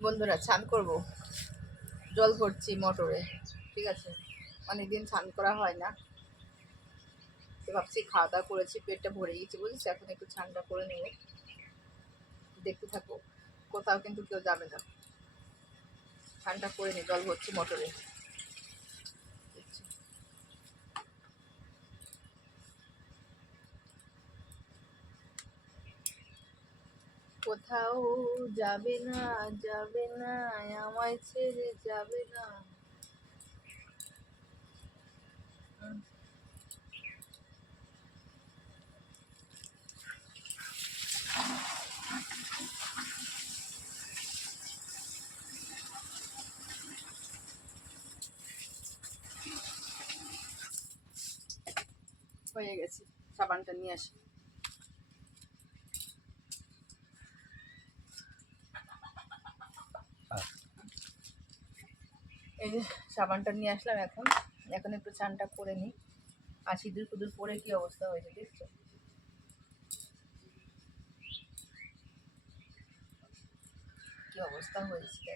বন্ধুরা, স্নান করব। জল ভরছি মোটরে, ঠিক আছে? অনেকদিন স্নান করা হয় না। তো ভাবছি খাওয়া দাওয়া করেছি, পেটটা ভরে গেছে, বুঝেছি? এখন একটু স্নানটা করে নেব। দেখতে থাকো, কোথাও কিন্তু কেউ যাবে না। স্নানটা করে নি, জল ভরছি মোটরে। কোথাও যাবে না যাবে না আমায় ছেড়ে যাবে না। হয়ে গেছে সাবানটা নিয়ে আসি। এই সাবানটা নিয়ে আসলাম এখন। এখন একটু চানটা করে নিই। আর সিঁদুর কুদুর পরে কি অবস্থা হয়েছে দেখছ? কি অবস্থা হয়েছে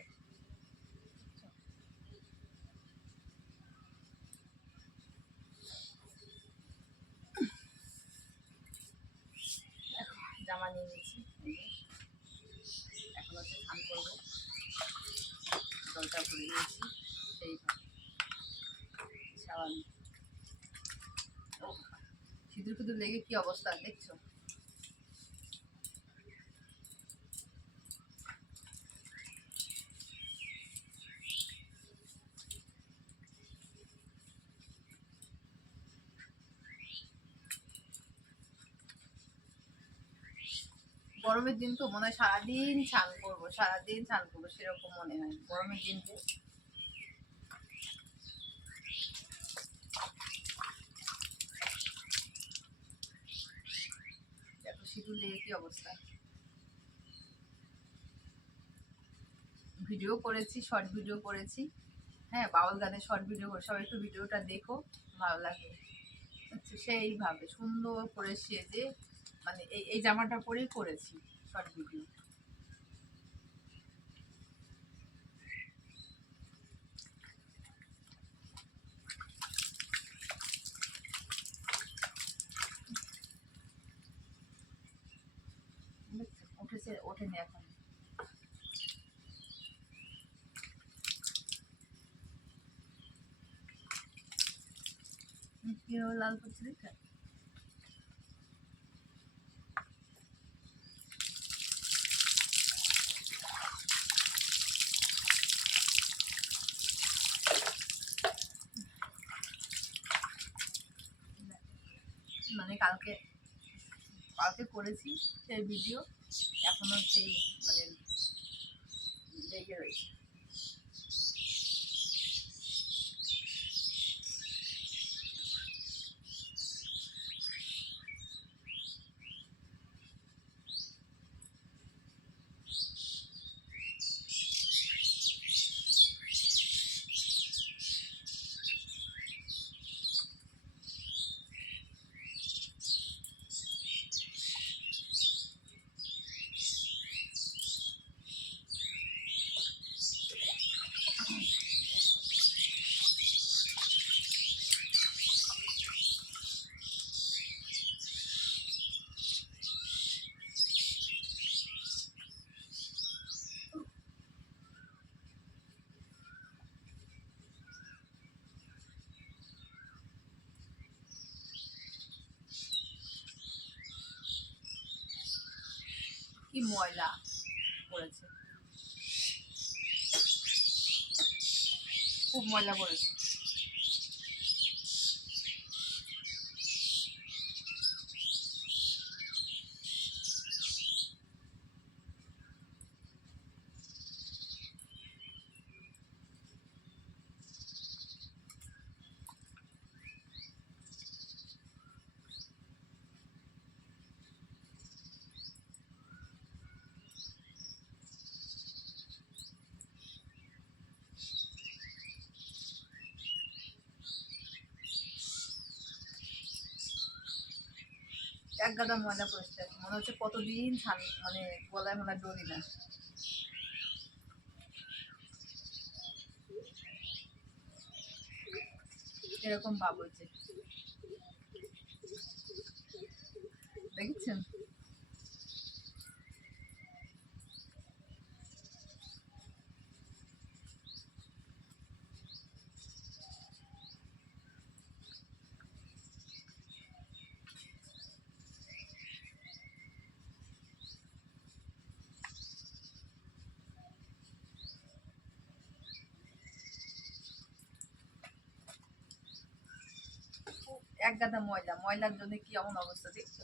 জামা নিয়ে নিয়েছি। এখন হচ্ছে করব। জলটা ভরে নিয়েছি। সিঁদুর কুদুর লেগে কি অবস্থা, দেখছ? গরমের দিন তো মনে হয় সারাদিন স্নান করব, সারাদিন স্নান করব, সেরকম মনে হয়। গরমের দিন লেগে কি অবস্থা? ভিডিও করেছি শর্ট ভিডিও করেছি। হ্যাঁ বাউল গানের শর্ট ভিডিও সবাই একটু ভিডিওটা দেখো, ভালো লাগবে। আচ্ছা সেইভাবে সুন্দর করে সেজে মানে এই এই জামাটা পরেই করেছি শর্ট ভিডিও বুঝছ? উঠেছে ওঠেনি এখন। লাল করছে মানে কালকে কালকে করেছি সেই ভিডিও এখনও সেই মানে লেগে রয়েছে কি ময়লা পড়েছে? খুব ময়লা পড়েছে। এক গাদা ময়লা পরিষ্কার মনে হচ্ছে কতদিন মানে গলায় মনে হয় ডরি না এরকম ভাব হয়েছে। এক গাদা ময়লা ময়লার জন্য কি এমন অবস্থা দেখছ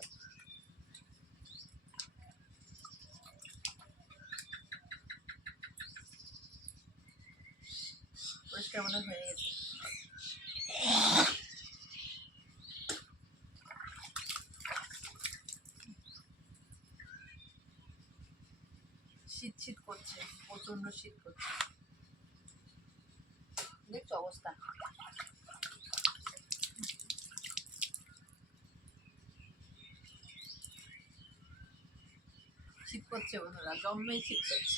শীত শীত করছে প্রচণ্ড শীত করছে। দেখছ অবস্থা? শীত করছে বন্ধুরা জন্মেই শীত করছে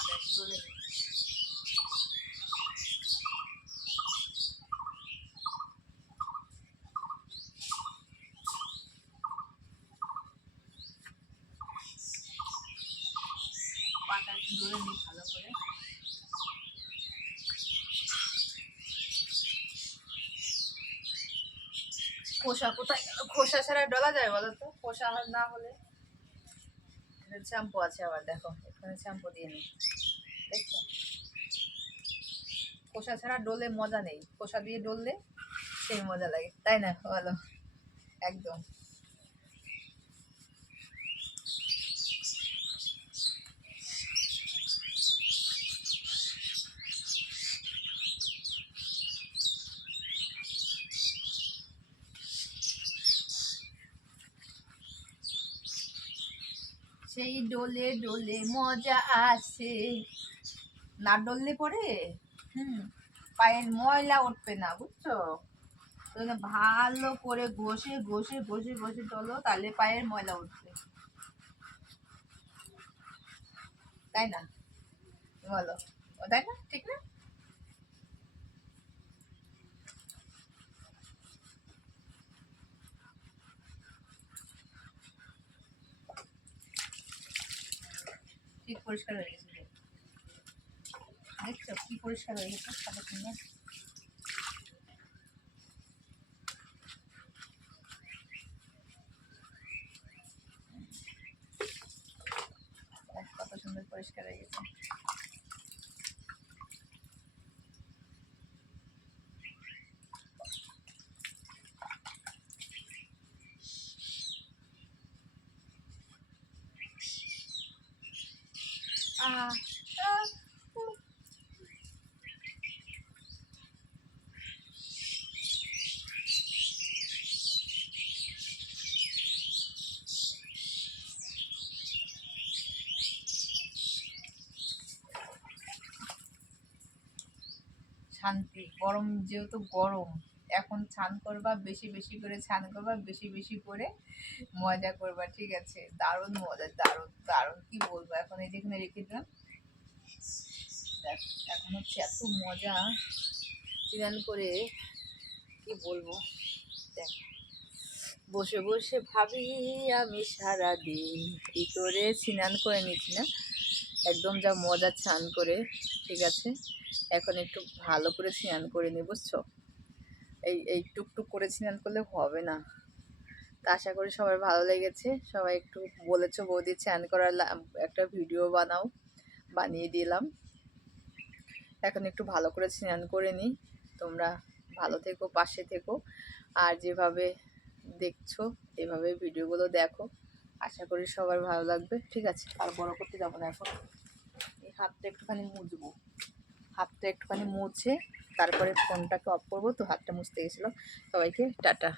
ব্যাস, বলে দিই। পাটা একটু ধরে নিই ভালো করে খোসা কোথায় গেল? খোসা ছাড়া ডলা যায় বলো তো খোসা না হলে। শ্যাম্পু আছে আবার, দেখো। এখানে শ্যাম্পু দিয়ে নিই। দেখছ? খোসা ছাড়া ডলে মজা নেই। খোসা দিয়ে ডললে সেই মজা লাগে। তাই না? বলো একদম। সেই ডোলে ডোলে মজা আছে না ডললে পরে? হুম, পায়ের ময়লা উঠবে না, বুঝছ? তো ভালো করে ঘষে ঘষে ঘষে ঘষে ডলো, তাহলে পায়ের ময়লা উঠবে। তাই না? বলো। তাই না? ঠিক না ঠিক পরিষ্কার হয়ে গেছে দেখ। দেখছ কি পরিষ্কার হয়ে গেছে সাদা সুন্দর দেখ, কত সুন্দর পরিষ্কার হয়ে গেছে আহ আহ, উহ। শান্তি। গরম যেহেতু গরম, এখন স্নান করবা, বেশি বেশি করে স্নান করবা, বেশি বেশি করে মজা করবা, ঠিক আছে? দারুণ মজা, দারুণ দারুণ। কি বলব? এখন এই যেখানে রেখে দিলাম। এখন হচ্ছে এত মজা। স্নান করে কি বলব? দেখ, বসে বসে ভাবি আমি সারাদিন কি করে স্নান করে নিচ্ছি না? একদম যা মজা স্নান করে, ঠিক আছে? এখন একটু ভালো করে স্নান করে নি, বুঝছ? এই এই টুকটুক করে স্নান করলে হবে না। তা আশা করি সবার ভালো লেগেছে। সবাই একটু বলেছ, বৌদি স্নান করার একটা ভিডিও বানাও, বানিয়ে দিলাম। এখন একটু ভালো করে স্নান করে নিই। তোমরা ভালো থেকো, পাশে থেকো। আর যেভাবে দেখছ, এভাবে ভিডিওগুলো দেখো। আশা করি সবার ভালো লাগবে। ঠিক আছে আর বড় করতে যাব না এখন। এই হাতটা একটুখানি মুছবো। হাতটা একটুখানি মুছে, তারপরে ফোনটাকে অফ করব। তো হাতটা মুছতে গেছিল। সবাইকে টাটা।